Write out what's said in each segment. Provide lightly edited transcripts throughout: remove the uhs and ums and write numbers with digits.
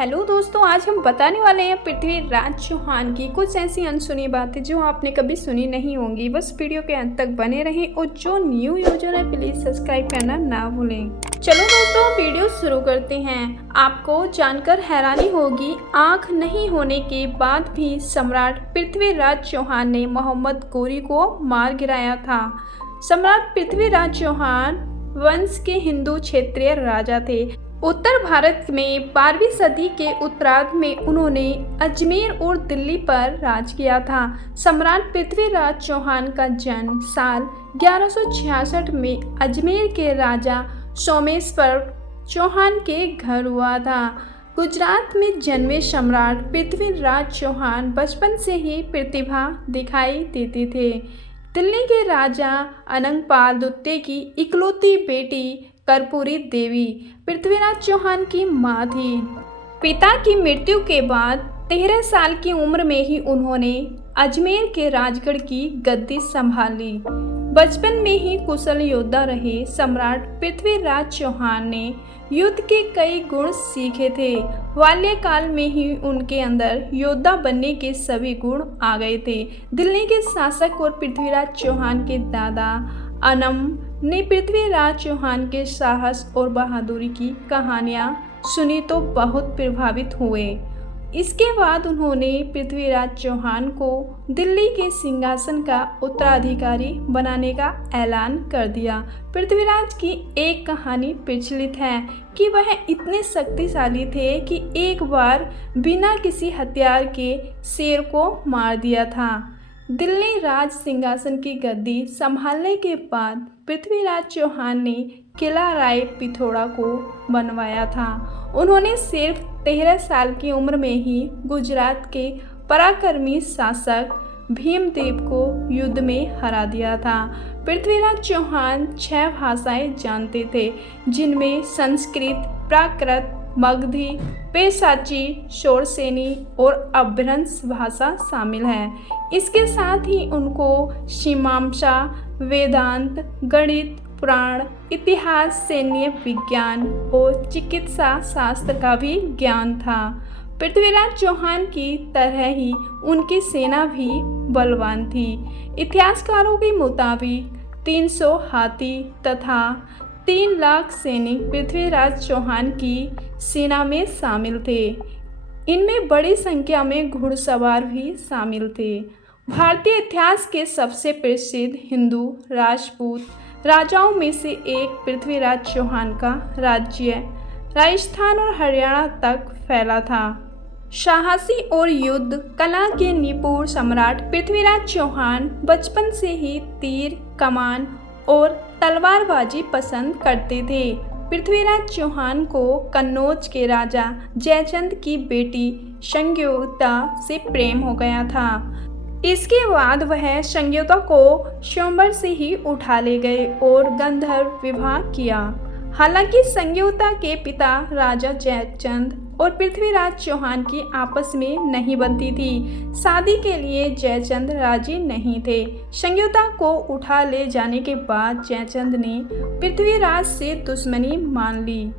Hello दोस्तों, आज हम बताने वाले हैं पृथ्वीराज चौहान की कुछ ऐसी अनसुनी बातें जो आपने कभी सुनी नहीं होंगी। बस वीडियो के अंत तक बने रहें और जो न्यू यूजर है प्लीज़ सब्सक्राइब करना ना भूलें। चलो दोस्तों, वीडियो शुरू करते हैं। आपको जानकर हैरानी होगी, आँख नहीं होने के बाद भी सम्राट पृथ्वीराज चौहान ने मोहम्मद गोरी को मार गिराया था। सम्राट पृथ्वीराज चौहान वंश के हिंदू क्षेत्रीय राजा थे। उत्तर भारत में 12वीं सदी के उत्तरार्ध में उन्होंने अजमेर और दिल्ली पर राज किया था। सम्राट पृथ्वीराज चौहान का जन्म साल 1166 में अजमेर के राजा सोमेश्वर चौहान के घर हुआ था। गुजरात में जन्मे सम्राट पृथ्वीराज चौहान बचपन से ही प्रतिभा दिखाई देते थे। दिल्ली के राजा अनंगपाल द्वितीय की इकलौती बेटी कर्पूरी देवी पृथ्वीराज चौहान की मां थी। पिता की मृत्यु के बाद 13 साल की उम्र में ही उन्होंने अजमेर के राजगढ़ की गद्दी संभाली। बचपन में ही कुशल योद्धा रहे सम्राट पृथ्वीराज चौहान ने युद्ध के कई गुण सीखे थे। बाल्यकाल में ही उनके अंदर योद्धा बनने के सभी गुण आ गए थे। दिल्ली के शासक और पृथ्वीराज चौहान के दादा अनम ने पृथ्वीराज चौहान के साहस और बहादुरी की कहानियाँ सुनी तो बहुत प्रभावित हुए। इसके बाद उन्होंने पृथ्वीराज चौहान को दिल्ली के सिंहासन का उत्तराधिकारी बनाने का ऐलान कर दिया। पृथ्वीराज की एक कहानी प्रचलित है कि वह इतने शक्तिशाली थे कि एक बार बिना किसी हथियार के शेर को मार दिया था। दिल्ली राज सिंहासन की गद्दी संभालने के बाद पृथ्वीराज चौहान ने किला राय पिथौरा को बनवाया था। उन्होंने सिर्फ 13 साल की उम्र में ही गुजरात के पराक्रमी शासक भीमदेव को युद्ध में हरा दिया था। पृथ्वीराज चौहान 6 भाषाएं जानते थे, जिनमें संस्कृत, प्राकृत, मगधी, पैशाची, शोरसेनी और अपभ्रंश भाषा शामिल है। इसके साथ ही उनको मीमांसा, वेदांत, गणित, पुराण, इतिहास, सैन्य विज्ञान और चिकित्सा शास्त्र का भी ज्ञान था। पृथ्वीराज चौहान की तरह ही उनकी सेना भी बलवान थी। इतिहासकारों के मुताबिक 300 हाथी तथा 3 लाख सैनिक पृथ्वीराज चौहान की सेना में शामिल थे। इनमें बड़ी संख्या में घुड़सवार भी शामिल थे। भारतीय इतिहास के सबसे प्रसिद्ध हिंदू राजपूत राजाओं में से एक पृथ्वीराज चौहान का राज्य राजस्थान और हरियाणा तक फैला था। साहसी और युद्ध कला के निपुण सम्राट पृथ्वीराज चौहान बचपन से ही तीर, कमान और तलवारबाजी पसंद करते थे। पृथ्वीराज चौहान को कन्नौज के राजा जयचंद की बेटी संज्ञोता से प्रेम हो गया था। इसके बाद वह संज्ञोता को स्वयंवर से ही उठा ले गए और गंधर्व विवाह किया। हालांकि संज्ञोता के पिता राजा जयचंद और पृथ्वीराज चौहान की आपस में नहीं बनती थी। शादी के लिए जयचंद राजी नहीं थे। संज्ञोता को उठा ले जाने के बाद जयचंद ने पृथ्वीराज से दुश्मनी मान ली।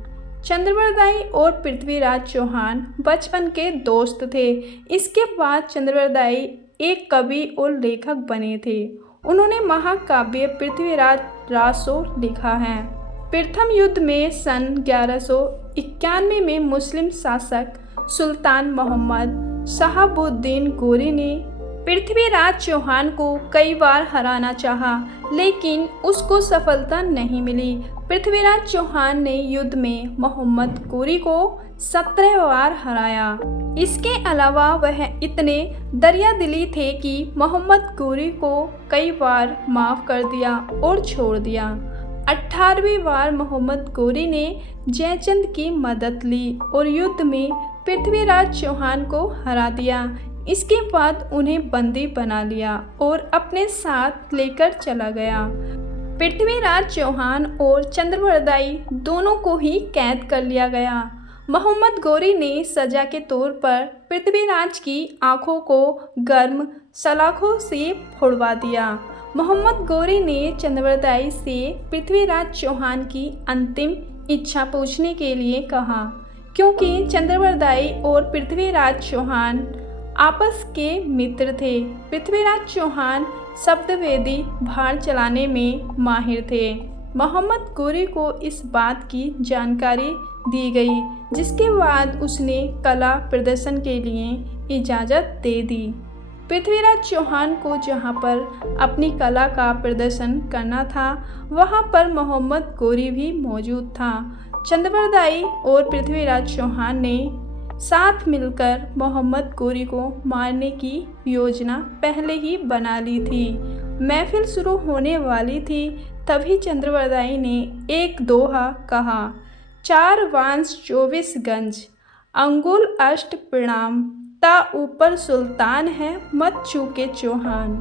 चंद्रवरदाई और पृथ्वीराज चौहान बचपन के दोस्त थे। इसके बाद चंद्रवरदाई एक कवि और लेखक बने थे। उन्होंने महाकाव्य पृथ्वीराज रासो लिखा है। प्रथम युद्ध में सन 1191 में मुस्लिम शासक सुल्तान मोहम्मद शहाबुद्दीन गोरी ने पृथ्वीराज चौहान को कई बार हराना चाहा, लेकिन उसको सफलता नहीं मिली। पृथ्वीराज चौहान ने युद्ध में मोहम्मद गोरी को 17 बार हराया। इसके अलावा वह इतने दरियादिली थे कि मोहम्मद गोरी को कई बार माफ़ कर दिया और छोड़ दिया। 18वीं बार मोहम्मद गोरी ने जयचंद की मदद ली और युद्ध में पृथ्वीराज चौहान को हरा दिया। इसके बाद उन्हें बंदी बना लिया और अपने साथ लेकर चला गया। पृथ्वीराज चौहान और चंद्रवरदाई दोनों को ही कैद कर लिया गया। मोहम्मद गोरी ने सजा के तौर पर पृथ्वीराज की आंखों को गर्म सलाखों से फोड़वा दिया। मोहम्मद गोरी ने चंद्रवरदाई से पृथ्वीराज चौहान की अंतिम इच्छा पूछने के लिए कहा। क्योंकि चंद्रवरदाई और पृथ्वीराज चौहान आपस के मित्र थे। पृथ्वीराज चौहान शब्दवेदी भार चलाने में माहिर थे। मोहम्मद गोरी को इस बात की जानकारी दी गई, जिसके बाद उसने कला प्रदर्शन के लिए इजाज़त दे दी। पृथ्वीराज चौहान को जहां पर अपनी कला का प्रदर्शन करना था, वहां पर मोहम्मद गोरी भी मौजूद था। चंद्रवरदाई और पृथ्वीराज चौहान ने साथ मिलकर मोहम्मद गोरी को मारने की योजना पहले ही बना ली थी। महफिल शुरू होने वाली थी, तभी चंद्रवरदाई ने एक दोहा कहा, 4 वांस 24 गंज, अंगुल अष्ट प्रणाम, ता ऊपर सुल्तान है मत चूके चौहान।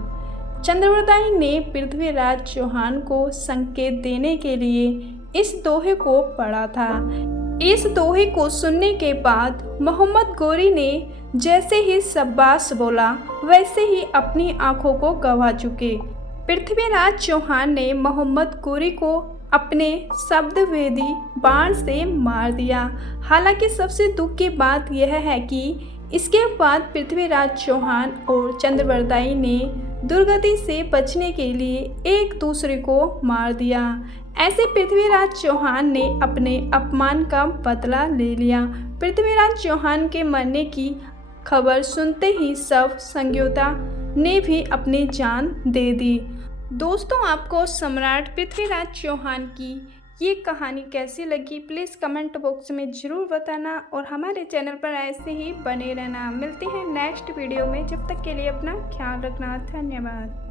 चंद्रवरदाई ने पृथ्वीराज चौहान को संकेत देने के लिए इस दोहे को पढ़ा था। इस दोहे को सुनने के बाद मोहम्मद गोरी ने जैसे ही शाबाश बोला, वैसे ही अपनी आंखों को गंवा चुके। पृथ्वीराज चौहान ने मोहम्मद गोरी को अपने शब्दवेदी बाण से मार दिया। हालांकि सबसे दुख की बात यह है कि इसके बाद पृथ्वीराज चौहान और चंद्रवरदाई ने दुर्गति से बचने के लिए एक दूसरे को मार दिया। ऐसे पृथ्वीराज चौहान ने अपने अपमान का बदला ले लिया। पृथ्वीराज चौहान के मरने की खबर सुनते ही सब संयोता ने भी अपनी जान दे दी। दोस्तों, आपको सम्राट पृथ्वीराज चौहान की ये कहानी कैसी लगी, प्लीज़ कमेंट बॉक्स में ज़रूर बताना और हमारे चैनल पर ऐसे ही बने रहना। मिलते हैं नेक्स्ट वीडियो में, जब तक के लिए अपना ख्याल रखना। धन्यवाद।